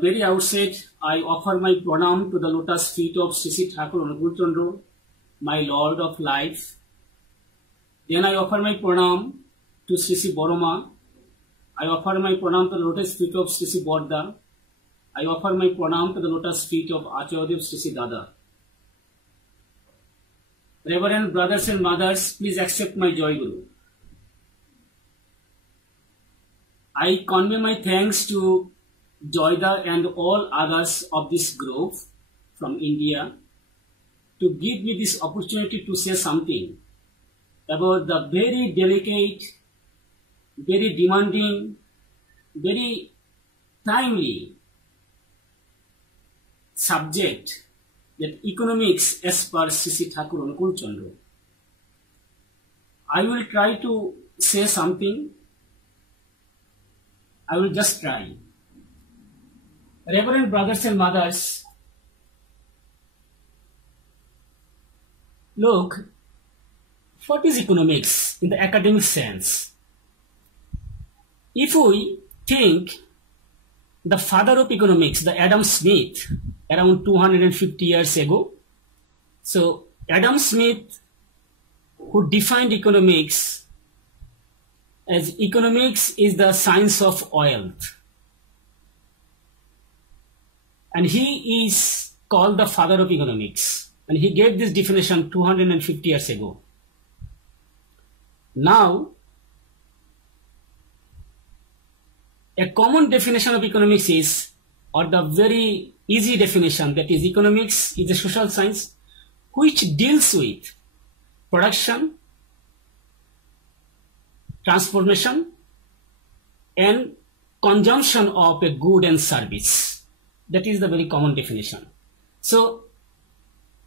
very outset, I offer my pranam to the lotus feet of Sri Sri Thakur Anukul Chandra, my Lord of Life. Then I offer my pranam to Sri Sri Boroma. I offer my pranam to the lotus feet of Sri Sri Borda. I offer my pranam to the lotus feet of Acharya Sri Sri Dada. Reverend brothers and mothers, please accept my Joy Guru. I convey my thanks to Joyda and all others of this group from India to give me this opportunity to say something about the very delicate, very demanding, very timely subject that economics as per Sri Sri Thakur Anukul Chandra. I will try to say something. I will just try. Reverend brothers and mothers, look, what is economics in the academic sense? If we think the father of economics, the Adam Smith, around 250 years ago, so Adam Smith, who defined economics as economics is the science of wealth. And he is called the father of economics. And he gave this definition 250 years ago. Now, a common definition of economics is, or the very easy definition, that is economics is a social science which deals with production, transformation, and consumption of a good and service. That is the very common definition. So,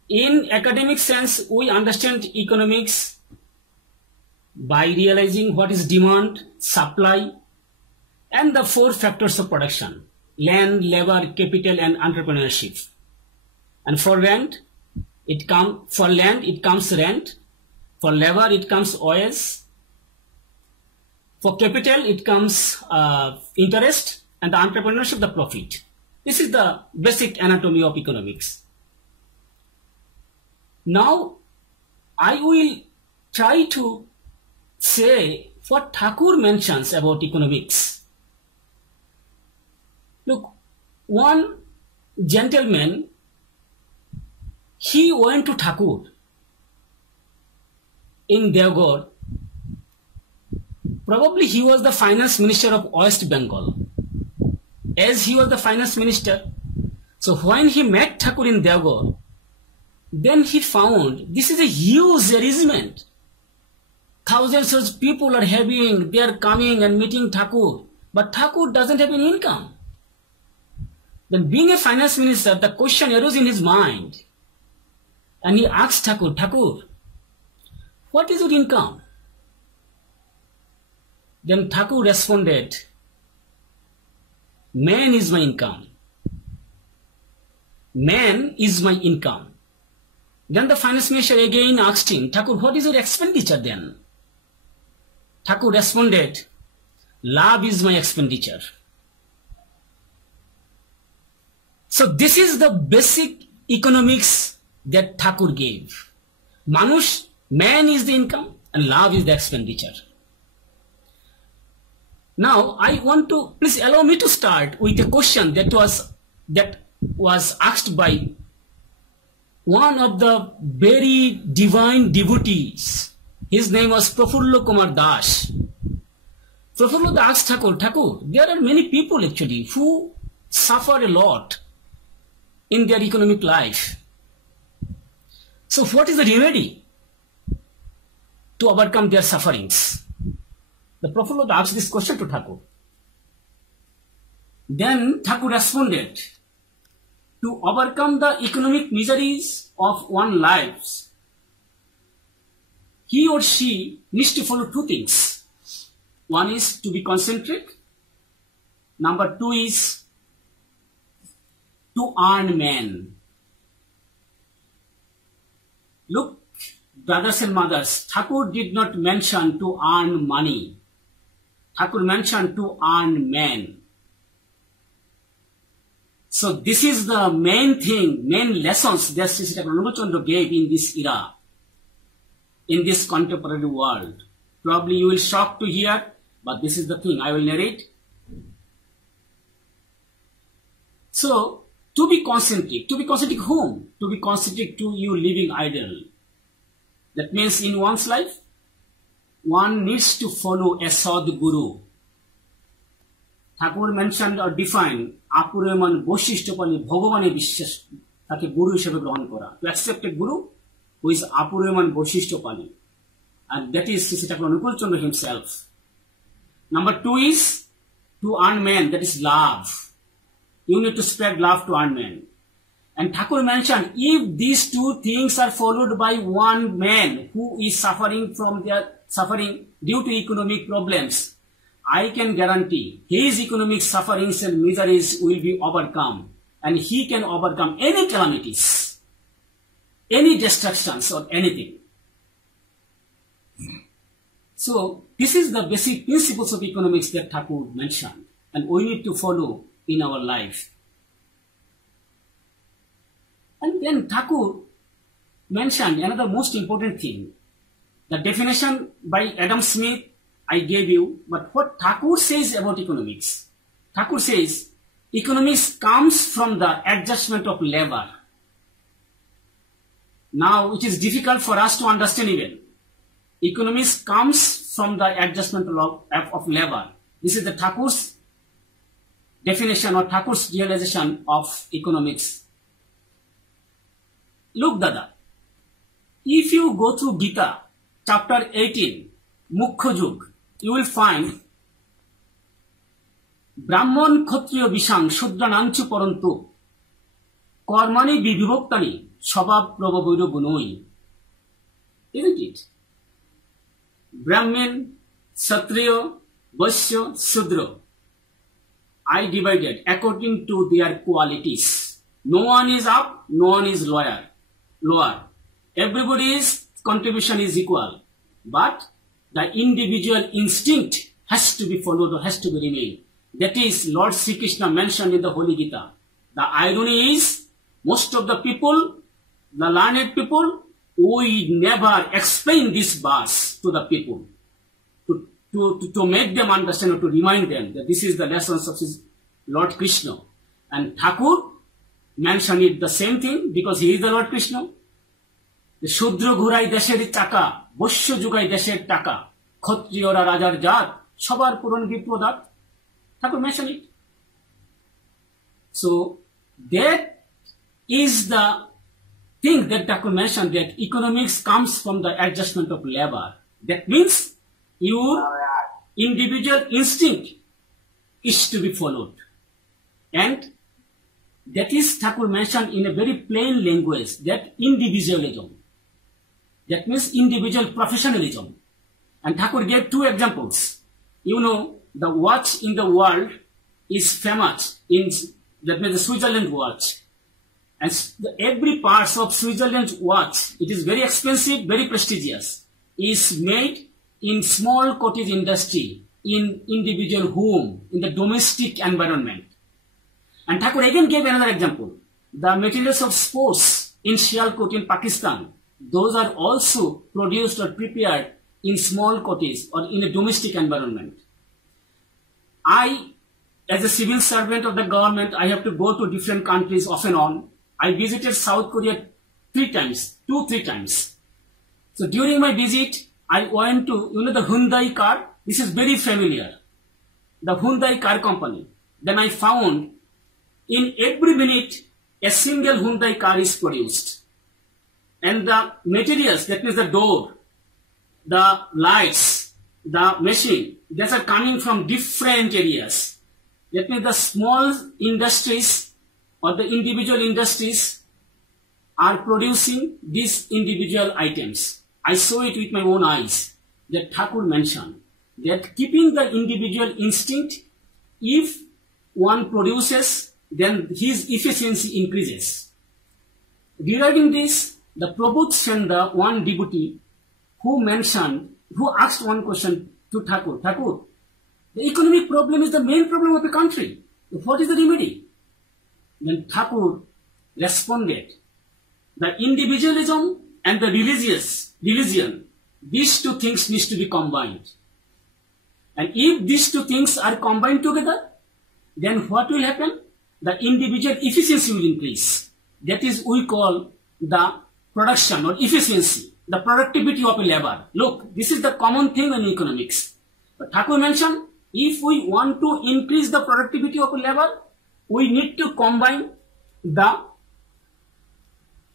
in academic sense, we understand economics by realizing what is demand, supply, and the four factors of production: land, labor, capital, and entrepreneurship. And for land, it comes rent. For labor, it comes wage. For capital, it comes interest, and the entrepreneurship, the profit. This is the basic anatomy of economics. Now, I will try to say what Thakur mentions about economics. Look, one gentleman, he went to Thakur in Devgarh. Probably he was the finance minister of West Bengal. As he was the finance minister, so when he met Thakur in Devgarh, then he found this is a huge arrangement. Thousands of people are they are coming and meeting Thakur, but Thakur doesn't have any income. Then being a finance minister, the question arose in his mind. And he asked Thakur, Thakur, what is your income? Then Thakur responded, man is my income. Man is my income. Then the finance minister again asked him, Thakur, what is your expenditure then? Thakur responded, love is my expenditure. So this is the basic economics that Thakur gave. Manush, man is the income and love is the expenditure. Now I want to, please allow me to start with a question that was asked by one of the very divine devotees. His name was Prafullo Kumar Das. Prafullo asked Thakur, Thakur, there are many people actually who suffer a lot in their economic life. So what is the remedy to overcome their sufferings? The Prafullo asked this question to Thakur. Then Thakur responded, to overcome the economic miseries of one's lives, he or she needs to follow two things. One is to be concentric. Number two is to earn man. Look, brothers and mothers, Thakur did not mention to earn money. Thakur mentioned to earn man. So this is the main thing, main lessons that Sri Thakur Anubhav Chandra gave in this era, in this contemporary world. Probably you will shock to hear, but this is the thing I will narrate. So, to be concentric whom? To be concentric to you living idle. That means in one's life, one needs to follow a Sadguru. Thakur mentioned or defined Apureman Boshishtopali Bhagavane Vishwas take Guru hisebe grohan kora. To accept a Guru who is Apureman Boshishtopali. And that is Sri Thakur Anubhav Chandra himself. Number 2 is to earn man, that is love. You need to spread love to earn man. And Thakur mentioned, if these two things are followed by one man who is suffering due to economic problems, I can guarantee his economic sufferings and miseries will be overcome. And he can overcome any calamities, any destructions or anything. So, this is the basic principles of economics that Thakur mentioned. And we need to follow in our life. And then Thakur mentioned another most important thing. The definition by Adam Smith I gave you, but what Thakur says about economics? Thakur says, economics comes from the adjustment of labor. Now, it is difficult for us to understand even. Economics comes from the adjustment of labor. This is the Thakur's definition or Thakur's realization of economics. Look, Dada, if you go through Gita, chapter 18, Mukhya Yug, you will find Brahman Kshatriya Vishang Shudrananchu Parantu Karmani Vibhoktani Shabab Prabhaviro Gunoi. Isn't it? Brahman, Kshatriya, Vaishya, Shudra. I divided according to their qualities. No one is up, no one is lower. Everybody's contribution is equal. But the individual instinct has to be followed or has to be remained. That is Lord Sri Krishna mentioned in the Holy Gita. The irony is, most of the people, the learned people, we never explain this verse to the people to make them understand or to remind them that this is the lessons of Lord Krishna. And Thakur mentioned it the same thing because he is the Lord Krishna. The Shudra Ghurai Desher Taka, Boshyo Jugai Desher Taka, Khatriyora Rajar Jat, Shabar Puran Viprodat. Thakur mentioned it. So, that is the thing that Thakur mentioned, that economics comes from the adjustment of labor. That means your individual instinct is to be followed. And that is Thakur mentioned in a very plain language, that individualism. That means individual professionalism. And Thakur gave 2 examples. You know, the watch in the world is famous, that means the Switzerland watch. And every part of Switzerland watch, it is very expensive, very prestigious, is made in small cottage industry, in individual home, in the domestic environment. And Thakur again gave another example. The materials of sports in Sialkot in Pakistan, those are also produced or prepared in small cottage or in a domestic environment. I, as a civil servant of the government, I have to go to different countries off and on. I visited South Korea 3 times. So during my visit, I went to, the Hyundai car. This is very familiar. The Hyundai car company. Then I found in every minute, a single Hyundai car is produced. And the materials, that means the door, the lights, the machine, these are coming from different areas. That means the small industries or the individual industries are producing these individual items. I saw it with my own eyes, that Thakur mentioned, that keeping the individual instinct, if one produces, then his efficiency increases. Regarding this, the Prabodh Chanda, one devotee, who asked one question to Thakur, Thakur, the economic problem is the main problem of the country. What is the remedy? Then Thakur responded, the individualism and the religion, these two things need to be combined. And if these two things are combined together, then what will happen? The individual efficiency will increase. That is, we call the production or efficiency, the productivity of a labor. Look, this is the common thing in economics. But Thakur mentioned, if we want to increase the productivity of a labor, we need to combine the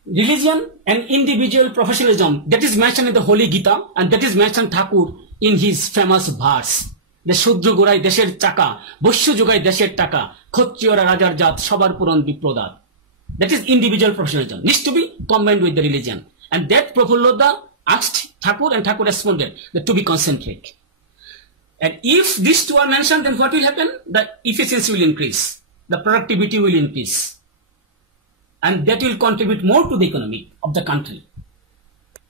religion and individual professionalism. That is mentioned in the Holy Gita, and that is mentioned Thakur in his famous verse. The Shudra Gorai Desher Chaka, Boshu Jugai Desher Taka, Khotchiyora Rajar Jat, Shabar Puran Biprodat. That is individual professionalism. Needs to be combined with the religion. And that Prabhupada asked Thakur, and Thakur responded that to be concentric. And if these two are mentioned, then what will happen? The efficiency will increase. The productivity will increase. And that will contribute more to the economy of the country.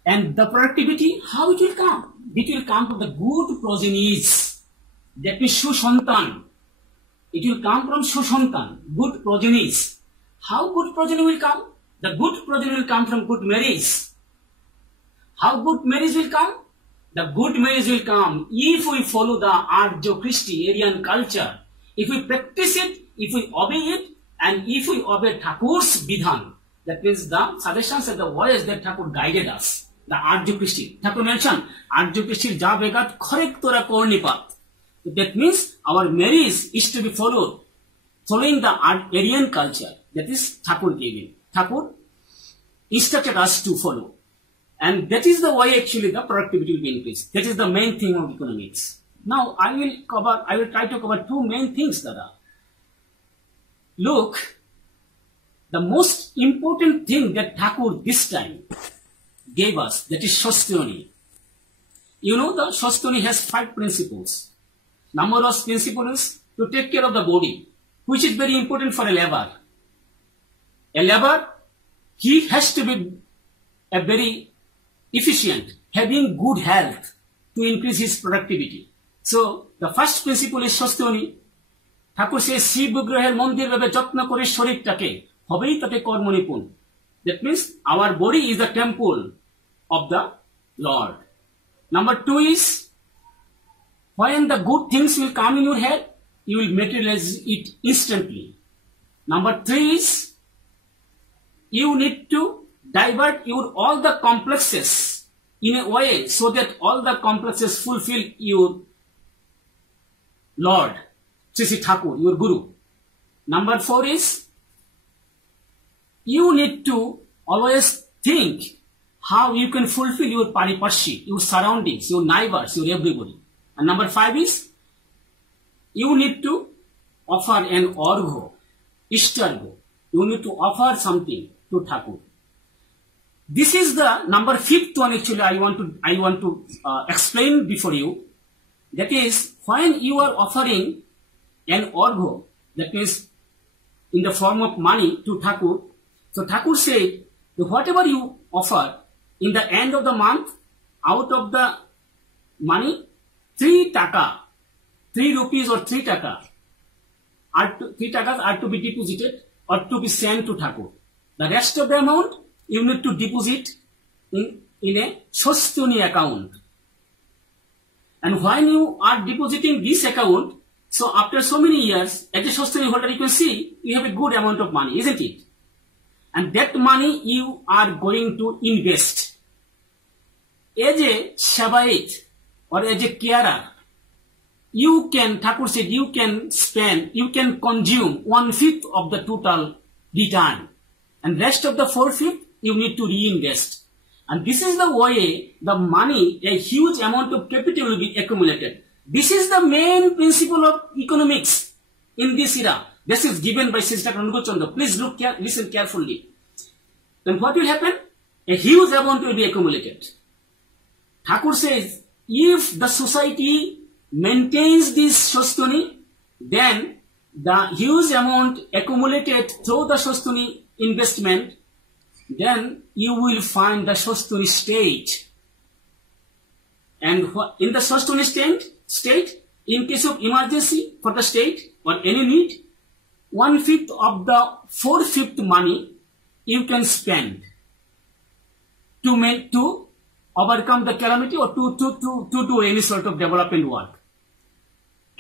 And the productivity, how it will come? It will come from the good progenies. That means Shushantan. It will come from Shushantan, good progenies. How good progeny will come? The good progeny will come from good marriage. How good marriage will come? The good marriage will come if we follow the Aryo-Christi Aryan culture. If we practice it, if we obey it, and if we obey Thakur's Vidhan, that means the suggestions and the ways that Thakur guided us, the Aryo-Christi. Thakur mentioned, Aryo-Christi ja begat korek tora kornipat. That means our marriage is to be followed, following the Aryan culture. That is Thakur giving. Thakur instructed us to follow. And that is the way actually the productivity will be increased. That is the main thing of economics. Now I will try to cover two main things, Dada. Look, the most important thing that Thakur this time gave us, that is Shastoni. You know, the Shastoni has 5 principles. Number of principles to take care of the body, which is very important for a labor. A labor, he has to be a very efficient, having good health to increase his productivity. So the first principle is Shastoni. Thakur says, Shiv Vigraher Mandir Bebe Jatna Kore Shorik Take, Hobei Tate Kormonipun. That means our body is the temple of the Lord. Number 2 is, when the good things will come in your head, you will materialize it instantly. Number 3 is, you need to divert your all the complexes in a way so that all the complexes fulfill your Lord, Sri Thakur, your Guru. Number 4 is, you need to always think how you can fulfill your pariparshi, your surroundings, your neighbors, your everybody. And number 5 is, you need to offer an orgho, ishtargo. You need to offer something to Thakur. This is the number 5th one actually I want to explain before you. That is, when you are offering an orgho, that means in the form of money to Thakur. So Thakur said, whatever you offer in the end of the month, out of the money, 3 rupees or 3 takas are to be deposited or to be sent to Thakur. The rest of the amount you need to deposit in a Shastoni account. And when you are depositing this account, so after so many years, at the Shastoni holder you can see you have a good amount of money, isn't it? And that money you are going to invest. As a Shabait or as a carer, you can, Thakur said, you can consume 1/5 of the total return. And rest of the 4/5 you need to reinvest. And this is the way the money, a huge amount of capital will be accumulated. This is the main principle of economics in this era. This is given by Sister Ranugachandra. Please listen carefully. Then what will happen? A huge amount will be accumulated. Thakur says, if the society maintains this Shastoni, then the huge amount accumulated through the Shastoni investment, then you will find the Shastoni state. And in the Shastoni state, in case of emergency for the state or any need, 1/5 of the 4/5 money you can spend to overcome the calamity or to do any sort of development work.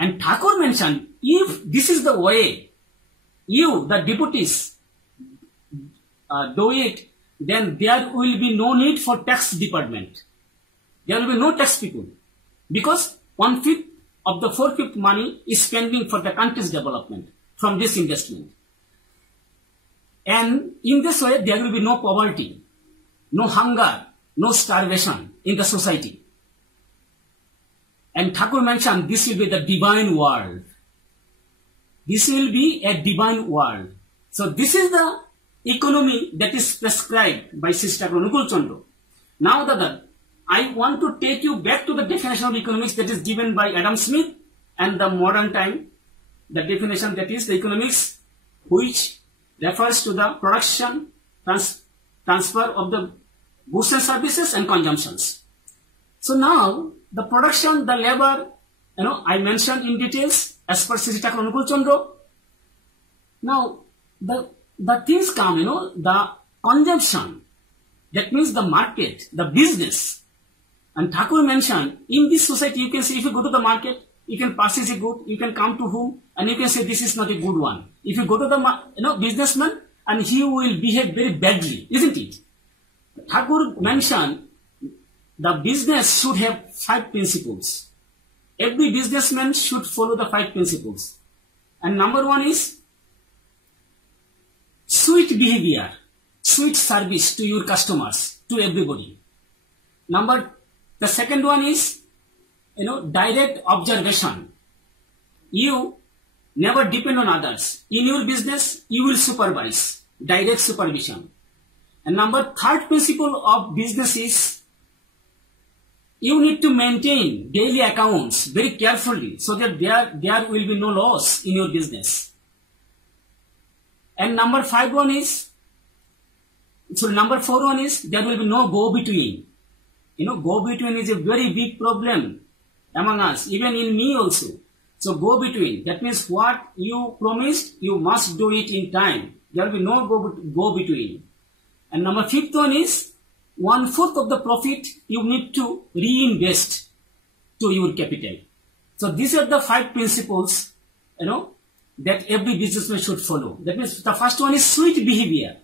And Thakur mentioned, if this is the way you, the devotees, do it, then there will be no need for tax department. There will be no tax people, because 1/5 of the 4/5 money is spending for the country's development from this investment. And in this way, there will be no poverty, no hunger, no starvation in the society. And Thakur mentioned this will be the divine world. This will be a divine world. So this is the economy that is prescribed by Sri Thakur Anukul Chandra. Now, Dada, I want to take you back to the definition of economics that is given by Adam Smith and the modern time. The definition, that is the economics which refers to the production, transfer of the goods and services and consumptions. So now the production, the labor, I mentioned in details as per Sri Thakur Anukul Chandra. Now the things come, the consumption, that means the market, the business. And Thakur mentioned, in this society, you can see, if you go to the market, you can purchase a good, you can come to home, and you can say this is not a good one. If you go to the businessman, and he will behave very badly, isn't it? Thakur mentioned the business should have 5 principles. Every businessman should follow the 5 principles. And number 1 is sweet behavior, sweet service to your customers, to everybody. The second one is, direct observation. You never depend on others. In your business, you will supervise, direct supervision. And third principle of business is, you need to maintain daily accounts very carefully so that there will be no loss in your business. And number 4 one is, there will be no go-between. Go-between is a very big problem among us, even in me also. So go-between, that means what you promised, you must do it in time. There will be no go-between. And number 5th one is, 1/4 of the profit you need to reinvest to your capital. So these are the 5 principles, that every businessman should follow. That means the first one is sweet behavior,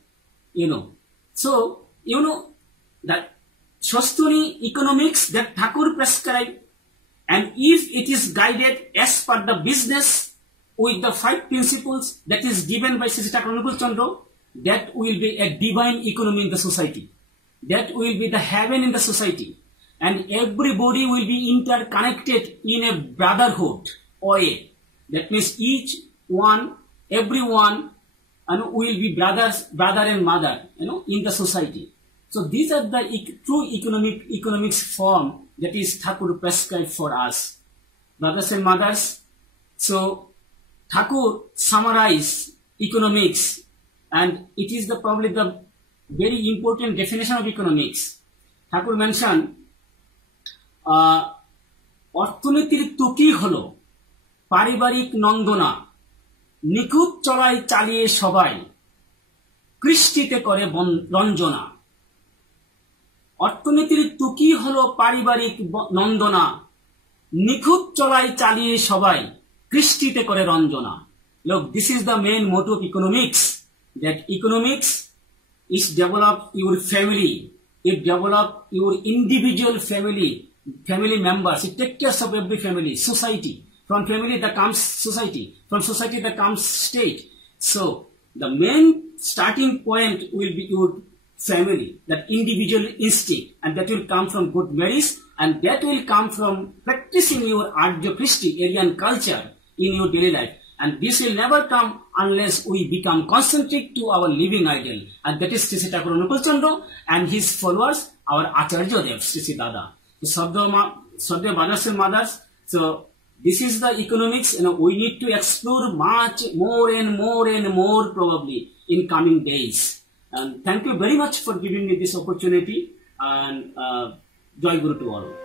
So, that Shastuni economics that Thakur prescribed, and if it is guided as per the business with the 5 principles that is given by Sri Thakur Anukul Chandra, that will be a divine economy in the society. That will be the heaven in the society. And everybody will be interconnected in a brotherhood way. That means everyone, will be brother and mother, in the society. So these are the true economics form that is Thakur prescribed for us. Brothers and mothers, so Thakur summarized economics, and it is probably the very important definition of economics. Thakur mentioned, অর্থনীতির তুকি হলো পারিবারিক নন্দনা, নিখুঁত চড়াই চালিয়ে সবাই কৃষ্টিতে করে রঞ্জনা। অর্থনীতির তুকি হলো পারিবারিক নন্দনা, নিখুঁত চড়াই চালিয়ে সবাই কৃষ্টিতে করে Ranjana. Look, this is the main motto of economics, that economics is develop your family, it develop your individual family members, it takes care of every family, society. From family that comes society, from society that comes state. So the main starting point will be your family, that individual instinct, and that will come from good marriage, and that will come from practicing your Arya Christi Aryan culture in your daily life. And this will never come unless we become concentric to our living ideal, and that is Sri Thakur Anukul Chandra and his followers, our Acharya Dev, Sri Dada. So Sadhya brothers and mothers, so this is the economics, we need to explore much more and more probably in coming days. And thank you very much for giving me this opportunity, and Joy Guru to all.